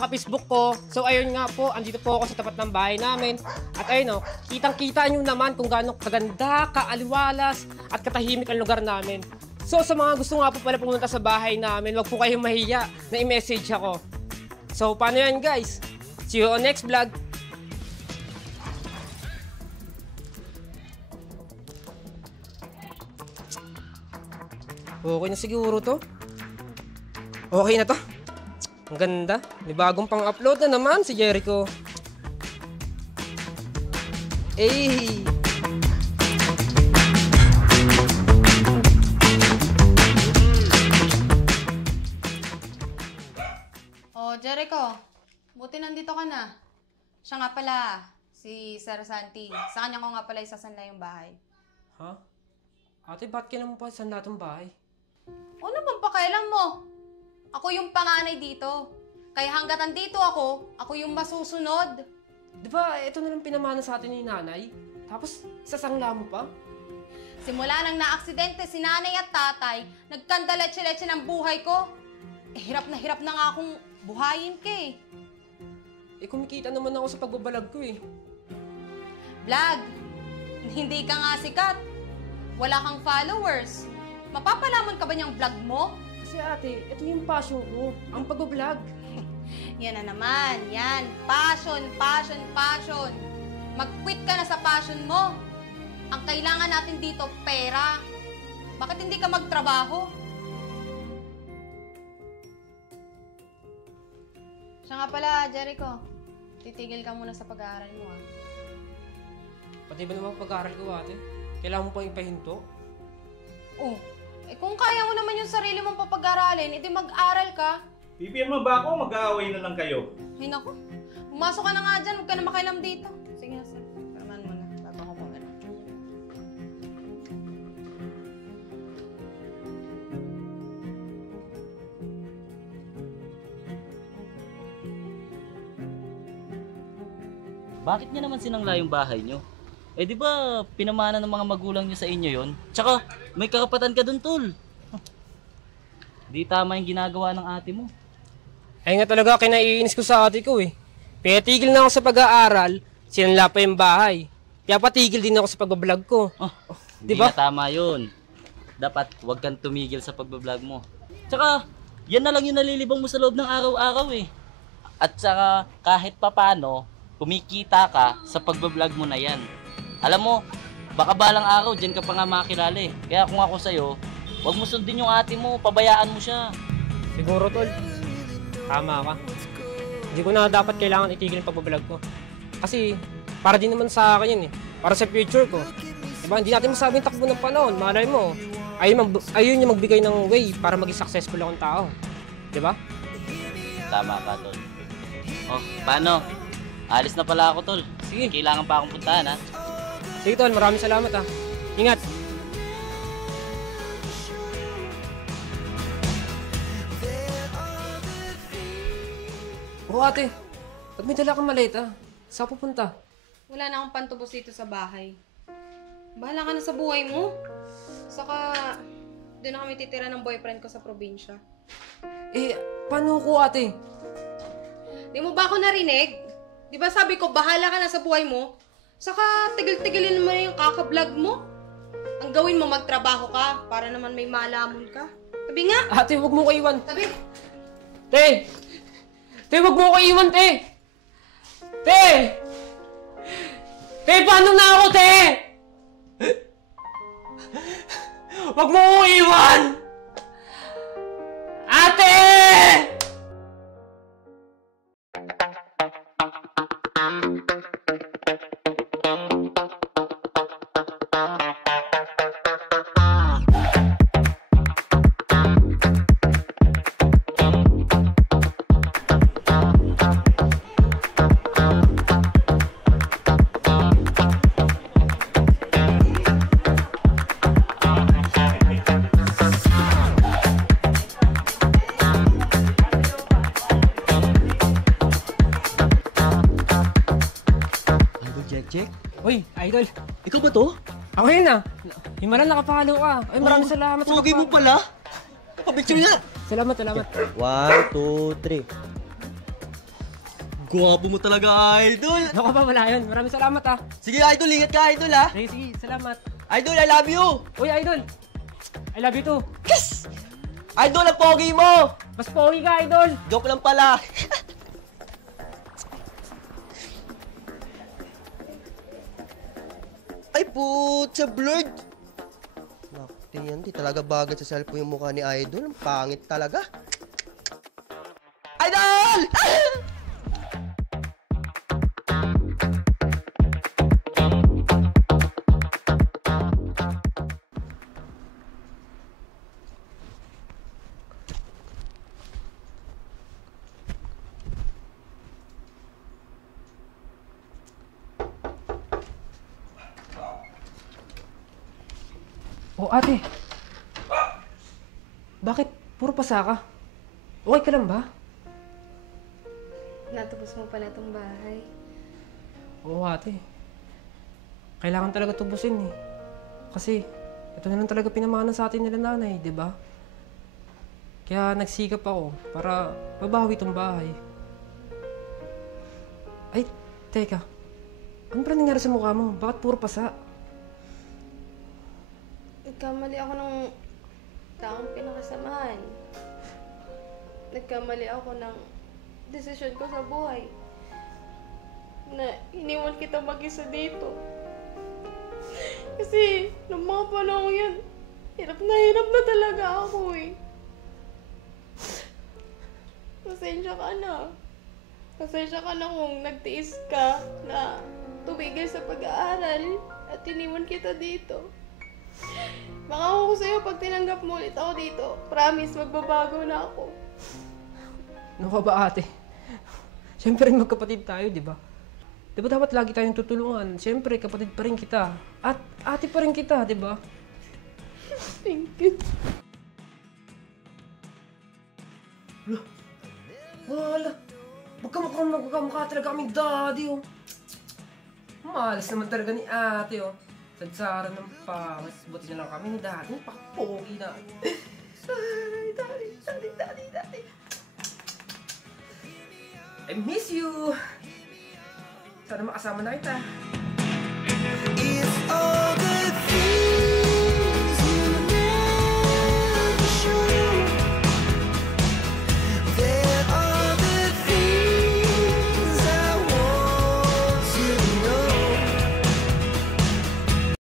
mga ka-Facebook ko. So ayun nga po, andito po ako sa tapat ng bahay namin. At ayun o, kitang-kita nyo naman kung gaano kaganda, kaaliwalas, at katahimik ang lugar namin. So sa mga gusto nga po pala pumunta sa bahay namin, wag po kayong mahiya na i-message ako. So paano yan guys? See you on next vlog. Okay na siguro to. Okay na to. Ang ganda. May bagong pang-upload na naman si Jericho. Eh. Oh, Jericho. Buti nandito ka na. Siya nga pala, si Sir Santi. Sa kanya ko nga pala isasanla yung bahay. Ha? Ate, ba't kailan mo pa sanla tong bahay? Ano bang pakialam mo? Ako yung panganay dito. Kaya hanggat andito ako yung masusunod. Di ba, ito na lang pinamana sa atin ni nanay? Tapos, isasangla mo pa? Simula nang naaksidente si nanay at tatay, nagkandaletse-letse ng buhay ko. Eh, hirap na nga akong buhayin ka eh. Eh, kumikita naman ako sa pagbabalag ko eh. Vlog, hindi ka nga sikat. Wala kang followers. Mapapalaman ka ba niyang vlog mo? Kasi ate, ito yung passion ko, ang pagbablog. Yan na naman, yan. Passion. Mag-quit ka na sa passion mo. Ang kailangan natin dito, pera. Bakit hindi ka magtrabaho? Siya nga pala, Jericho. Titigil ka muna sa pag-aaral mo, ah. Pati ba naman pag-aaral ko, ate? Kailangan mo pang ipahinto? Oh, eh kung kaya mo naman yung sarili mong papag-aralin, edi mag-aral ka. Pipirma ba ako? Mag-aaway na lang kayo. Ay naku, pumasok ka na nga dyan, huwag ka na makialam dito. Sige na, sir. Paraman mo na, bago ako kung ano. Bakit niya naman sinangla yung bahay niyo? Eh di ba pinamana ng mga magulang niyo sa inyo yon? Tsaka may karapatan ka dun, tol. Di tama yung ginagawa ng ate mo. Ay nga talaga, kinaiinis ko sa ate ko eh. Pinatigil na ako sa pag-aaral, sinanla pa yung bahay. Kaya patigil din ako sa pagbablog ko. Di ba? Tama yun. Dapat huwag kang tumigil sa pagbablog mo. Tsaka, yan na lang yung nalilibang mo sa loob ng araw-araw eh. At saka, kahit papano, kumikita ka sa pagbablog mo na yan. Alam mo, baka balang araw, dyan ka pa nga makilala eh. Kaya kung ako sa'yo, huwag mo sundin yung ate mo, pabayaan mo siya. Siguro, tol. Tama ka. Hindi ko na dapat kailangan itigil yung pagbablog ko. Kasi, para din naman sa akin yun eh. Para sa future ko. Diba, hindi natin masabing takbo ng panahon. Malay mo, ayun yung magbigay ng way para maging successful akong tao. Diba? Tama ka, tol. Oh, paano? Alis na pala ako, tol. Sige. Kailangan pa akong puntahan, ha? Sige, tol. Maraming salamat, ha. Ingat. Oo, ate. Ba't may dala kang maleta? Saan pupunta? Wala na akong pantubos dito sa bahay. Bahala ka na sa buhay mo. Saka, doon na kami titira ng boyfriend ko sa probinsya. Eh, paano ko, ate? Di mo ba ako narinig? Di ba sabi ko, bahala ka na sa buhay mo? Saka, tigil-tigilin mo na yung kaka-vlog mo. Ang gawin mo, magtrabaho ka para naman may malamon ka. Sabi nga! Ate, huwag mo ko iwan. Sabi! Te! Te, huwag mo ko iwan, te! Te! Te, paano na ako, te? Huwag mo ko iwan! Ate! Check. Uy, idol. Ikaw ba to? Ako yun ah. Himaran, nakapalo ka. Ay, maraming salamat sa Pogi mo pala. Nakapicture niya. Salamat. 1, 2, 3. Gwapo mo talaga, idol. Naku pa, wala yun. Maraming salamat ah. Sige, idol, ingat ka, idol, ha. Sige, sige, salamat. Idol, I love you. Uy, idol. I love you too. Kiss! Idol, ang pogi mo. Mas pogi ka, idol. Joke lang pala. Ay, putsa, blurred. Nakti yan, di talaga bagay sa cellphone yung mukha ni Idol. Ang pangit talaga. Idol! Oh, ate. Bakit? Puro pasa ka. Okay ka lang ba? Natapos mo pa na itong bahay. Oo, ate. Kailangan talaga tubusin eh. Kasi, ito na lang talaga pinamana sa atin nila nanay, di ba? Kaya nagsikap ako para mabawi itong bahay. Ay, teka. Ano pa nangyari sa mukha mo? Bakit puro pasa? Nagkamali ako ng taong pinakasamahan. Nagkamali ako ng desisyon ko sa buhay. Na iniwan kita mag-isa dito. Kasi, nung mga panahon yun, hirap na talaga ako eh. Pasensya ka na. Pasensya ka na kung nagtiis ka na tumigil sa pag-aaral at iniwan kita dito. Makako ko sa'yo pag tinanggap mo ulit ako dito. Promise, magbabago na ako. Ano ka ba, ate? Siyempre magkapatid tayo, di ba? Di ba dapat lagi tayong tutulungan? Siyempre, kapatid pa rin kita. At ate pa rin kita, di ba? Thank you. Wala. Magkamukha talaga kaming daddy, oh. Malas naman talaga ni ate, oh. Sadsara ng pangit. Buti na lang kami ni daddy. Pakpogi na. Ay, daddy. I miss you. Sana makasama na kita. It's all